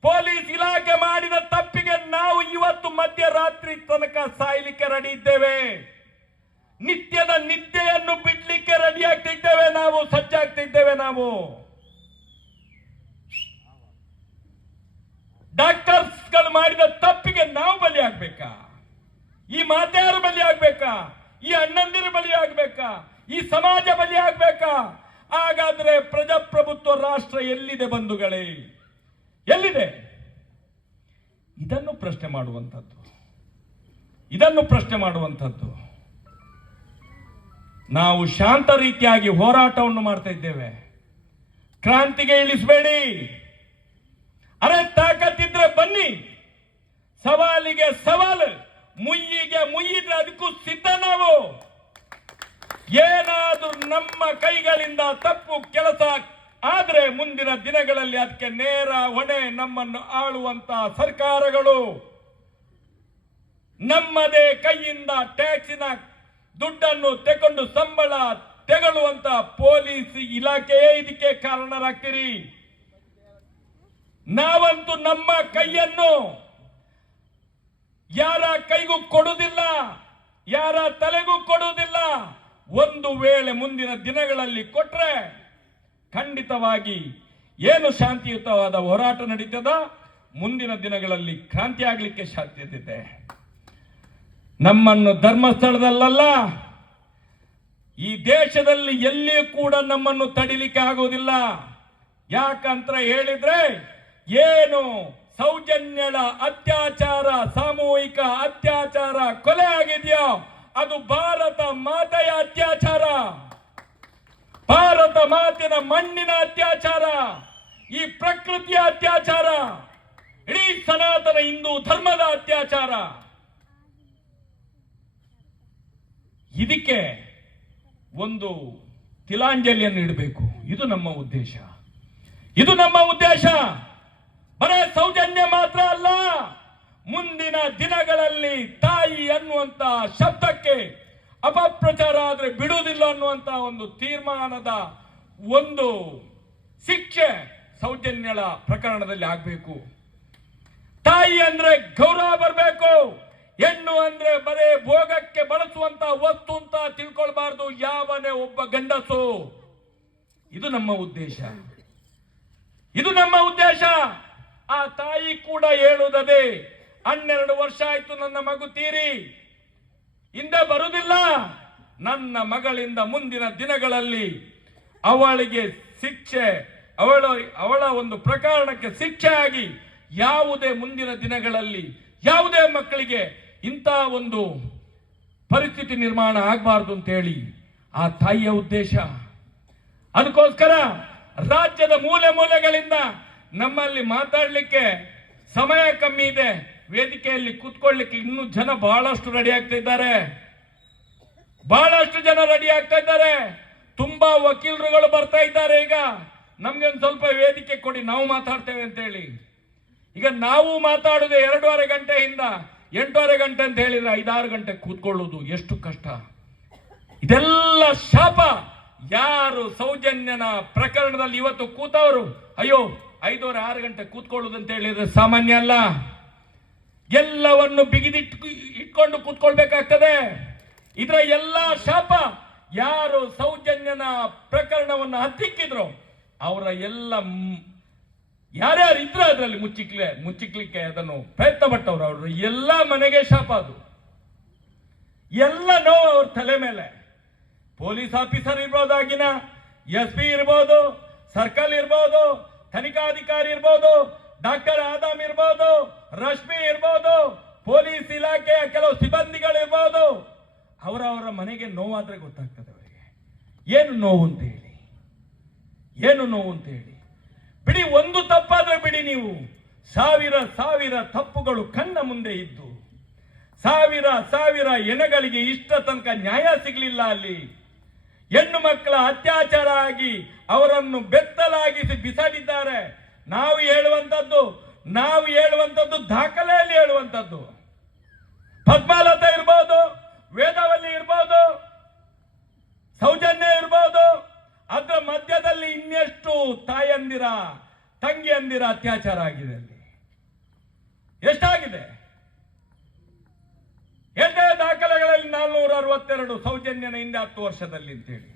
ಪೊಲೀಸ್ ಇಲಾಖೆ ಮಾಡಿದ ತಪ್ಪಿಗೆ ನಾವು ಇವತ್ತು ಮಧ್ಯರಾತ್ರಿ ತನಕ ಸಾಯ್ಲಿಕ್ಕೆ ರೆಡಿ ಇದ್ದೇವೆ. ನಿತ್ಯದ ನಿದ್ದೆಯನ್ನು ಬಿಡ್ಲಿಕ್ಕೆ ರೆಡಿ ಆಗ್ತಿದ್ದೇವೆ ನಾವು, ಸಜ್ಜಾಗ್ತಿದ್ದೇವೆ ನಾವು. ಡಾಕ್ಟರ್ಸ್ಗಳು ಮಾಡಿದ ತಪ್ಪಿಗೆ ನಾವು ಬಲಿ ಆಗ್ಬೇಕಾ? ಈ ಮಾತೆಯರು ಬಲಿ ಆಗ್ಬೇಕಾ? ಈ ಅಣ್ಣಂದಿರ ಬಲಿ ಆಗ್ಬೇಕಾ? ಈ ಸಮಾಜ ಬಲಿ ಆಗ್ಬೇಕಾ? ಹಾಗಾದ್ರೆ ಪ್ರಜಾಪ್ರಭುತ್ವ ರಾಷ್ಟ್ರ ಎಲ್ಲಿದೆ ಬಂಧುಗಳೇ? ಎಲ್ಲಿದೆ? ಇದನ್ನು ಪ್ರಶ್ನೆ ಮಾಡುವಂಥದ್ದು. ಇದನ್ನು ಪ್ರಶ್ನೆ ಮಾಡುವಂಥದ್ದು. ನಾವು ಶಾಂತ ರೀತಿಯಾಗಿ ಹೋರಾಟವನ್ನು ಮಾಡ್ತಾ ಇದ್ದೇವೆ. ಕ್ರಾಂತಿಗೆ ಇಳಿಸಬೇಡಿ. ಅರೆ ತಾಕತ್ತಿದ್ರೆ ಬನ್ನಿ. ಸವಾಲಿಗೆ ಸವಾಲು, ಮುಯ್ಯಿಗೆ ಮುಯ್ಯಿದ್ರೆ ಅದಕ್ಕೂ ಸಿದ್ಧ ನಾವು. ಏನಾದರೂ ನಮ್ಮ ಕೈಗಳಿಂದ ತಪ್ಪು ಕೆಲಸ ಆದ್ರೆ ಮುಂದಿನ ದಿನಗಳಲ್ಲಿ ಅದಕ್ಕೆ ನೇರ ಹೊಣೆ ನಮ್ಮನ್ನು ಆಳುವಂತಹ ಸರ್ಕಾರಗಳು. ನಮ್ಮದೇ ಕೈಯಿಂದ ಟ್ಯಾಕ್ಸಿನ ದುಡ್ಡನ್ನು ತಗೊಂಡು ಸಂಬಳ ತೆಗಳುವಂತ ಪೊಲೀಸ್ ಇಲಾಖೆಯೇ ಇದಕ್ಕೆ ಕಾರಣರಾಗ್ತೀರಿ. ನಾವಂತೂ ನಮ್ಮ ಕೈಯನ್ನು ಯಾರ ಕೈಗೂ ಕೊಡುವುದಿಲ್ಲ, ಯಾರ ತಲೆಗೂ ಕೊಡುವುದಿಲ್ಲ. ಒಂದು ವೇಳೆ ಮುಂದಿನ ದಿನಗಳಲ್ಲಿ ಕೊಟ್ರೆ ಖಂಡಿತವಾಗಿ ಏನು ಶಾಂತಿಯುತವಾದ ಹೋರಾಟ ನಡೀತದ, ಮುಂದಿನ ದಿನಗಳಲ್ಲಿ ಕ್ರಾಂತಿ ಆಗ್ಲಿಕ್ಕೆ ಸಾಧ್ಯತೆ ಇದೆ ನಮ್ಮನ್ನು ಧರ್ಮಸ್ಥಳದಲ್ಲ ಈ ದೇಶದಲ್ಲಿ ಎಲ್ಲಿಯೂ ಕೂಡ ನಮ್ಮನ್ನು ತಡಿಲಿಕ್ಕೆ ಆಗುವುದಿಲ್ಲ ಯಾಕಂತ ಹೇಳಿದ್ರೆ, ಏನು ಸೌಜನ್ಯಳ ಅತ್ಯಾಚಾರ, ಸಾಮೂಹಿಕ ಅತ್ಯಾಚಾರ ಕೊಲೆ ಆಗಿದೆಯೋ, ಅದು ಭಾರತ ಮಾತೆಯ ಅತ್ಯಾಚಾರ. ಭಾರತ ಮಾತಿನ ಮಣ್ಣಿನ ಅತ್ಯಾಚಾರ, ಈ ಪ್ರಕೃತಿಯ ಅತ್ಯಾಚಾರ, ಇಡೀ ಸನಾತನ ಹಿಂದೂ ಧರ್ಮದ ಅತ್ಯಾಚಾರ. ಇದಕ್ಕೆ ಒಂದು ತಿಲಾಂಜಲಿಯನ್ನು ಇಡಬೇಕು. ಇದು ನಮ್ಮ ಉದ್ದೇಶ. ಇದು ನಮ್ಮ ಉದ್ದೇಶ. ಬರೇ ಸೌಜನ್ಯ ಮಾತ್ರ ಅಲ್ಲ, ಮುಂದಿನ ದಿನಗಳಲ್ಲಿ ತಾಯಿ ಅನ್ನುವಂತಹ ಶಬ್ದಕ್ಕೆ ಅಪಪ್ರಚಾರ ಆದರೆ ಬಿಡುವುದಿಲ್ಲ ಅನ್ನುವಂತ ಒಂದು ತೀರ್ಮಾನದ ಒಂದು ಶಿಕ್ಷೆ ಸೌಜನ್ಯಳ ಪ್ರಕರಣದಲ್ಲಿ ಆಗಬೇಕು. ತಾಯಿ ಅಂದ್ರೆ ಗೌರವ ಬರಬೇಕು. ಹೆಣ್ಣು ಅಂದ್ರೆ ಬರೇ ಭೋಗಕ್ಕೆ ಬಳಸುವಂತ ವಸ್ತು ಅಂತ ತಿಳ್ಕೊಳ್ಬಾರ್ದು. ಯಾವನೇ ಒಬ್ಬ ಗಂಡಸು. ಇದು ನಮ್ಮ ಉದ್ದೇಶ. ಇದು ನಮ್ಮ ಉದ್ದೇಶ. ಆ ತಾಯಿ ಕೂಡ ಹೇಳುವುದದೆ, ಹನ್ನೆರಡು ವರ್ಷ ಆಯ್ತು ನನ್ನ ಮಗು ತೀರಿ. ಹಿಂದೆ ಬರುವುದಿಲ್ಲ. ನನ್ನ ಮಗಳಿಂದ ಮುಂದಿನ ದಿನಗಳಲ್ಲಿ ಅವಳಿಗೆ ಶಿಕ್ಷೆ, ಅವಳ ಅವಳ ಒಂದು ಪ್ರಕರಣಕ್ಕೆ ಶಿಕ್ಷೆ ಆಗಿ ಯಾವುದೇ ಮುಂದಿನ ದಿನಗಳಲ್ಲಿ ಯಾವುದೇ ಮಕ್ಕಳಿಗೆ ಇಂಥ ಒಂದು ಪರಿಸ್ಥಿತಿ ನಿರ್ಮಾಣ ಆಗಬಾರ್ದು ಅಂತೇಳಿ ಆ ತಾಯಿಯ ಉದ್ದೇಶ. ಅದಕ್ಕೋಸ್ಕರ ರಾಜ್ಯದ ಮೂಲೆ ಮೂಲೆಗಳಿಂದ ನಮ್ಮಲ್ಲಿ ಮಾತಾಡಲಿಕ್ಕೆ ಸಮಯ ಕಮ್ಮಿ ಇದೆ. ವೇದಿಕೆಯಲ್ಲಿ ಕೂತ್ಕೊಳ್ಳಿಕ್ಕೆ ಇನ್ನೂ ಜನ ಬಹಳಷ್ಟು ರೆಡಿ ಆಗ್ತಾ ಇದ್ದಾರೆ. ಬಹಳಷ್ಟು ಜನ ರೆಡಿ ಆಗ್ತಾ ಇದ್ದಾರೆ. ತುಂಬಾ ವಕೀಲರುಗಳು ಬರ್ತಾ ಇದ್ದಾರೆ ಈಗ. ನಮ್ಗೆ ಒಂದು ಸ್ವಲ್ಪ ವೇದಿಕೆ ಕೊಡಿ, ನಾವು ಮಾತಾಡ್ತೇವೆ ಅಂತ ಹೇಳಿ. ಈಗ ನಾವು ಮಾತಾಡುದು ಎರಡೂವರೆ ಗಂಟೆಯಿಂದ ಎಂಟೂವರೆ ಗಂಟೆ ಅಂತ ಹೇಳಿದ್ರೆ ಐದಾರು ಗಂಟೆ ಕೂತ್ಕೊಳ್ಳೋದು ಎಷ್ಟು ಕಷ್ಟ. ಇದೆಲ್ಲ ಶಾಪ. ಯಾರು ಸೌಜನ್ಯನ ಪ್ರಕರಣದಲ್ಲಿ ಇವತ್ತು ಕೂತವರು? ಅಯ್ಯೋ, ಐದೂವರೆ ಆರು ಗಂಟೆ ಕೂತ್ಕೊಳ್ಳೋದು ಅಂತ ಹೇಳಿದ್ರೆ ಸಾಮಾನ್ಯ ಅಲ್ಲ. ಎಲ್ಲವನ್ನು ಬಿಗಿದಿಟ್ಟು ಇಟ್ಕೊಂಡು ಕೂತ್ಕೊಳ್ಬೇಕಾಗ್ತದೆ. ಇದರ ಎಲ್ಲ ಶಾಪ ಯಾರು ಸೌಜನ್ಯನ ಪ್ರಕರಣವನ್ನು ಹತ್ತಿಕ್ಕಿದ್ರು, ಅವರ ಎಲ್ಲ ಯಾರ್ಯಾರು ಇದ್ರ ಅದರಲ್ಲಿ ಮುಚ್ಚಿಕ್ಲೆ, ಮುಚ್ಚಿಕ್ಲಿಕ್ಕೆ ಅದನ್ನು ಪ್ರಯತ್ನ ಪಟ್ಟವರು ಅವರು. ಎಲ್ಲ ಮನೆಗೆ ಶಾಪ ಅದು. ಎಲ್ಲ ನೋವು ಅವ್ರ ತಲೆ ಮೇಲೆ. ಪೊಲೀಸ್ ಆಫೀಸರ್ ಇರ್ಬೋದಾಗಿನ ಎಸ್ ಪಿ ಇರ್ಬೋದು, ಸರ್ಕಲ್ ಇರ್ಬೋದು, ತನಿಖಾಧಿಕಾರಿ ಇರ್ಬೋದು ಡಾಕ್ಟರ್ ಆದಾಮ್ ಇರ್ಬೋದು, ರಶ್ಮಿ ಇರ್ಬೋದು, ಪೊಲೀಸ್ ಇಲಾಖೆಯ ಕೆಲವು ಸಿಬ್ಬಂದಿಗಳು ಇರ್ಬೋದು ಅವರ ಅವರ ಮನೆಗೆ ನೋವಾದ್ರೆ ಗೊತ್ತಾಗ್ತದೆ ಅವರಿಗೆ. ಏನು ನೋವು ಅಂತ ಹೇಳಿ? ಏನು ನೋವು ಅಂತ ಹೇಳಿ? ಬಿಡಿ ಒಂದು ತಪ್ಪಾದ್ರೆ ಬಿಡಿ ನೀವು. ಸಾವಿರ ಸಾವಿರ ತಪ್ಪುಗಳು ಕಣ್ಣ ಮುಂದೆ ಇದ್ದು, ಸಾವಿರ ಸಾವಿರ ಎಣಗಳಿಗೆ ಇಷ್ಟ ತನಕ ನ್ಯಾಯ ಸಿಗಲಿಲ್ಲ ಅಲ್ಲಿ. ಹೆಣ್ಣು ಮಕ್ಕಳ ಅತ್ಯಾಚಾರ ಆಗಿ ಅವರನ್ನು ಬೆತ್ತಲಾಗಿಸಿ ಬಿಸಾಡಿದ್ದಾರೆ. ನಾವು ಹೇಳುವಂಥದ್ದು ನಾವು ಹೇಳುವಂಥದ್ದು ದಾಖಲೆಯಲ್ಲಿ ಹೇಳುವಂಥದ್ದು. ಪದ್ಮಾಲತಾ ಇರ್ಬೋದು, ವೇದವಲ್ಲಿ ಇರ್ಬೋದು, ಸೌಜನ್ಯ ಇರ್ಬೋದು ಅದರ ಮಧ್ಯದಲ್ಲಿ ಇನ್ನೆಷ್ಟು ತಾಯಂದಿರ, ತಂಗಿಯಂದಿರ ಅತ್ಯಾಚಾರ ಆಗಿದೆ ಅಲ್ಲಿ. ಎಷ್ಟಾಗಿದೆ? ಎಷ್ಟೇ ದಾಖಲೆಗಳಲ್ಲಿ ನಾಲ್ನೂರ ಅರವತ್ತೆರಡು ಸೌಜನ್ಯನ ಹಿಂದೆ ಹತ್ತು ವರ್ಷದಲ್ಲಿ ಅಂತೇಳಿ.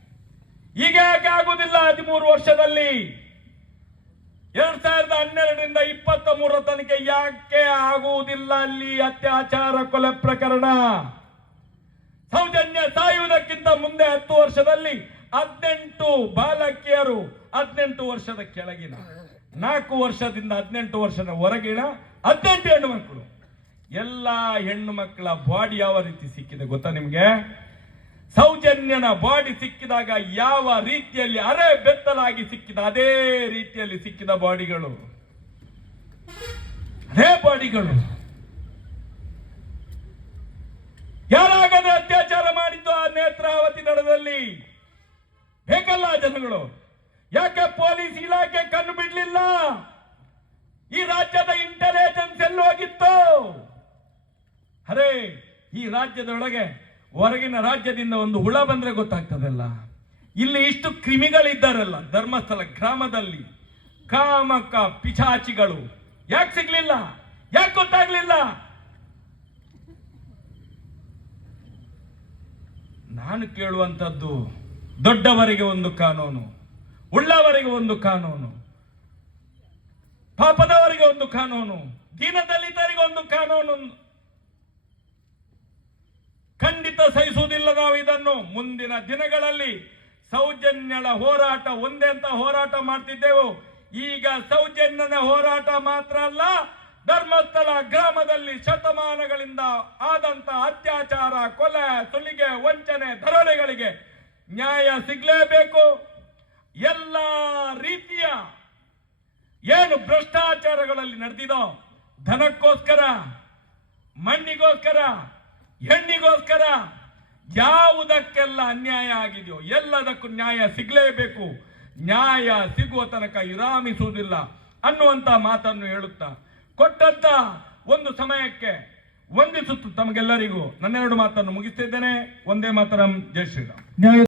ಈಗ ಯಾಕೆ ಆಗುದಿಲ್ಲ ಹದಿಮೂರು ವರ್ಷದಲ್ಲಿ? ಎರಡ್ ಸಾವಿರದ ಹನ್ನೆರಡರಿಂದ ಇಪ್ಪತ್ತ ಮೂರ ತನಕ ಯಾಕೆ ಆಗುವುದಿಲ್ಲ ಅಲ್ಲಿ ಅತ್ಯಾಚಾರ ಕೊಲೆ ಪ್ರಕರಣ? ಸೌಜನ್ಯ ಸಾಯುವುದಕ್ಕಿಂತ ಮುಂದೆ ಹತ್ತು ವರ್ಷದಲ್ಲಿ ಹದಿನೆಂಟು ಬಾಲಕಿಯರು ಹದಿನೆಂಟು ವರ್ಷದ ಕೆಳಗಿನ, ನಾಲ್ಕು ವರ್ಷದಿಂದ ಹದಿನೆಂಟು ವರ್ಷದ ಹೊರಗಿನ ಹದಿನೆಂಟು ಹೆಣ್ಣು ಮಕ್ಕಳು. ಎಲ್ಲ ಹೆಣ್ಣು ಮಕ್ಕಳ ಬಾಡಿ ಯಾವ ರೀತಿ ಸಿಕ್ಕಿದೆ ಗೊತ್ತಾ ನಿಮ್ಗೆ? ಸೌಜನ್ಯನ ಬಾಡಿ ಸಿಕ್ಕಿದಾಗ ಯಾವ ರೀತಿಯಲ್ಲಿ ಅರೆ ಬೆತ್ತಲಾಗಿ ಸಿಕ್ಕಿದ, ಅದೇ ರೀತಿಯಲ್ಲಿ ಸಿಕ್ಕಿದ ಬಾಡಿಗಳು. ಅದೇ ಬಾಡಿಗಳು. ಯಾರಾಗದೆ ಅತ್ಯಾಚಾರ ಮಾಡಿದ್ದು ಆ ನೇತ್ರಾವತಿ ದಡದಲ್ಲಿ? ಬೇಕಲ್ಲ ಜನಗಳು. ಯಾಕೆ ಪೊಲೀಸ್ ಇಲಾಖೆ ಕಣ್ಣು ಬಿಡ್ಲಿಲ್ಲ? ಈ ರಾಜ್ಯದ ಇಂಟೆಲಿಜೆನ್ಸ್ ಎಲ್ಲೋಗಿತ್ತು. ಅರೇ, ಈ ರಾಜ್ಯದೊಳಗೆ ಹೊರಗಿನ ರಾಜ್ಯದಿಂದ ಒಂದು ಹುಳ ಬಂದ್ರೆ ಗೊತ್ತಾಗ್ತದಲ್ಲ? ಇಲ್ಲಿ ಇಷ್ಟು ಕ್ರಿಮಿಗಳಿದ್ದಾರಲ್ಲ ಧರ್ಮಸ್ಥಳ ಗ್ರಾಮದಲ್ಲಿ. ಕಾಮಕ ಪಿಚಾಚಿಗಳು ಯಾಕೆ ಸಿಗ್ಲಿಲ್ಲ? ಯಾಕೆ ಗೊತ್ತಾಗ್ಲಿಲ್ಲ? ನಾನು ಕೇಳುವಂತದ್ದು ದೊಡ್ಡವರಿಗೆ ಒಂದು ಕಾನೂನು, ಉಳ್ಳವರಿಗೆ ಒಂದು ಕಾನೂನು, ಪಾಪದವರಿಗೆ ಒಂದು ಕಾನೂನು, ದೀನದಲಿತರಿಗೆ ಒಂದು ಕಾನೂನು. ಖಂಡಿತ ಸಹಿಸುವುದಿಲ್ಲ ನಾವು ಇದನ್ನು. ಮುಂದಿನ ದಿನಗಳಲ್ಲಿ ಸೌಜನ್ಯಳ ಹೋರಾಟ, ಒಂದೇ ಅಂತ ಹೋರಾಟ ಮಾಡ್ತಿದ್ದೆವು. ಈಗ ಸೌಜನ್ಯನ ಹೋರಾಟ ಮಾತ್ರ ಅಲ್ಲ, ಧರ್ಮಸ್ಥಳ ಗ್ರಾಮದಲ್ಲಿ ಶತಮಾನಗಳಿಂದ ಆದಂತ ಅತ್ಯಾಚಾರ, ಕೊಲೆ, ಸುಲಿಗೆ, ವಂಚನೆ ದರೋಡೆಗಳಿಗೆ ನ್ಯಾಯ ಸಿಗಲೇಬೇಕು. ಎಲ್ಲ ರೀತಿಯ ಏನು ಭ್ರಷ್ಟಾಚಾರಗಳಲ್ಲಿ ನಡೆದಿದೋ, ಧನಕ್ಕೋಸ್ಕರ, ಮಣ್ಣಿಗೋಸ್ಕರ ಹೆಣ್ಣಿಗೋಸ್ಕರ ಯಾವುದಕ್ಕೆಲ್ಲ ಅನ್ಯಾಯ ಆಗಿದೆಯೋ, ಎಲ್ಲದಕ್ಕೂ ನ್ಯಾಯ ಸಿಗಲೇಬೇಕು. ನ್ಯಾಯ ಸಿಗುವ ತನಕ ವಿರಾಮಿಸುವುದಿಲ್ಲ ಅನ್ನುವಂತ ಮಾತನ್ನು ಹೇಳುತ್ತಾ, ಕೊಟ್ಟಂತ ಒಂದು ಸಮಯಕ್ಕೆ ವಂದಿಸುತ್ತು ತಮಗೆಲ್ಲರಿಗೂ ನನ್ನೆರಡು ಮಾತನ್ನು ಮುಗಿಸ್ತಿದ್ದೇನೆ. ಒಂದೇ ಮಾತರಂ. ಜೈ ಶ್ರೀರಾಮ್.